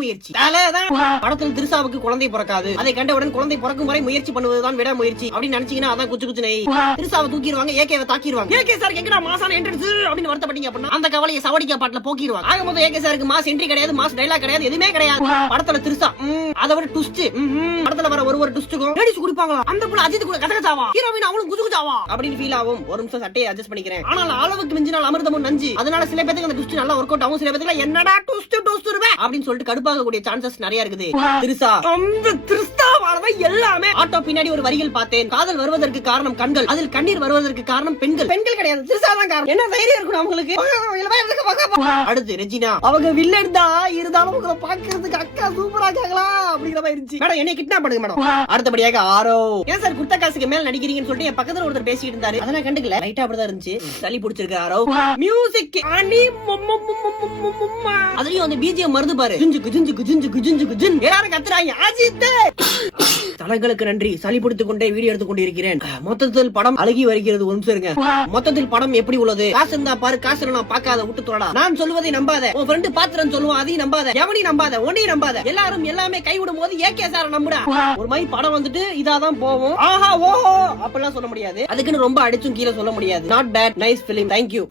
முயற்சி படத்தில் திருசாவுக்கு குழந்தை பிறக்காது, அதை கண்டவுடன் குழந்தை பிறக்கும் வரை முயற்சி பண்ணுவதுதான் விட முயற்சி அப்படின்னு நினைச்சீங்கன்னா அதான் குச்சு குச்சு நெய். திருசாவை தூக்கிடுவாங்க, ஏகேவை தாக்கிடுவாங்க. ஏகே சார் எங்கடா மாசான என்ட்ரன்ஸ் அப்படின்னு வருத்தப்பட்டீங்க அப்படின்னா அந்த கவலையை சவடிக்கா பாட்டுல போக்கிடுவாங்க. ஆக மொத்தம் ஏகே சாருக்கு மாஸ் என்ட்ரி கிடையாது, மாஸ் டைலாக் கிடையாது, எதுவுமே கிடையாது. படத்துல திருசா அதை விட ட்விஸ்ட். படத்துல வர ஒரு ட்விஸ்டுக்கும் லேடிஸ் குடிப்பாங்களா, அந்த புள்ள அஜித் கூட கதகச்சாவா, ஹீரோயின் அவளும் குச்சு குச்சாவா அப்படின்னு ஃபீல் ஆகும். ஒரு நிமிஷம் சட்டையை அட்ஜஸ்ட் பண்ணிக்கிறேன், ஆனால் அளவுக்கு மிஞ்சினால் அமிர்தமும் நஞ்சு. அதனால சில பேருக்கு அந்த ட்விஸ்ட் நல்லா ஒர்க் அவுட் ஆகும், சில பேருக்கு என்னடா ட்விஸ்ட் அப்படின்னு சொல்லிட்டு கடுப்பாக கூடிய சான்சஸ் நிறைய இருக்குது. திருசா அந்த திருசாவானவை எல்லாமே ஆட்டோ பின்னாடி ஒரு வரிகள் பார்த்தேன். காதல் வருவதற்கு காரணம் கண்கள், அதில் கண்ணீர் வருவதற்கு காரணம் பெண்கள். பெண்கள் கிடையாது, திருசா தான் காரணம். என்ன தைரியம் இருக்கணும் அவங்களுக்கு. அடுத்து ரெஜினா, அவங்க வில்லன் தான் இருந்தாலும் உங்களை பாக்குறதுக்கு அக்கா சூப்பரா இருக்காங்களா அப்படிங்கிற மாதிரி இருந்துச்சு. மேடம் என்னை கிட்னாப் பண்ணுங்க மேடம். அடுத்தபடியாக ஆரோ, ஏன் சார் குர்த்த காசுக்கு மேல நடிக்கிறீங்கன்னு சொல்லிட்டு என் பக்கத்துல ஒருத்தர் பேசிட்டு இருந்தாரு, அதெல்லாம் கண்டுக்கல. ரைட்டா அப்படிதான் இருந்துச்சு. சளி பிடிச்சிருக்கு ஆரோ. மியூசிக் அதுலயும் அந்த பிஜிஎம் மருந்து பாரு, எல்லாரும் கத்துறாங்க அஜித். தலங்களுக்கு நன்றி, சளி பிடித்துக் கொண்டே வீடியோ எடுத்துக் கொண்டிருக்கிறேன். மொத்தத்தில் படம் அழகி வருகிறது. ஒரு நிமிஷம் இருங்க. மொத்தத்தில் படம் எப்படி உள்ளது? காசு இருந்தா பாரு, காசு இருந்தா பாக்காத, விட்டு தொடடா. நான் சொல்வதை நம்பாத, உன் ஃப்ரெண்டு பாத்திரன்னு சொல்லுவான், அதையும் நம்பாத, எவனையும் நம்பாத, ஒன்னையும் நம்பாத. எல்லாரும் எல்லாமே கைவிடும் போது ஏகே சார் நம்புடா. ஒரு மாதிரி படம் வந்துட்டு இதாதான் போவோம், ஆஹா ஓஹோ அப்படிலாம் சொல்ல முடியாது. அதுக்குன்னு ரொம்ப அடிச்சும் கீழே சொல்ல முடியாது. Not bad, nice film, thank you.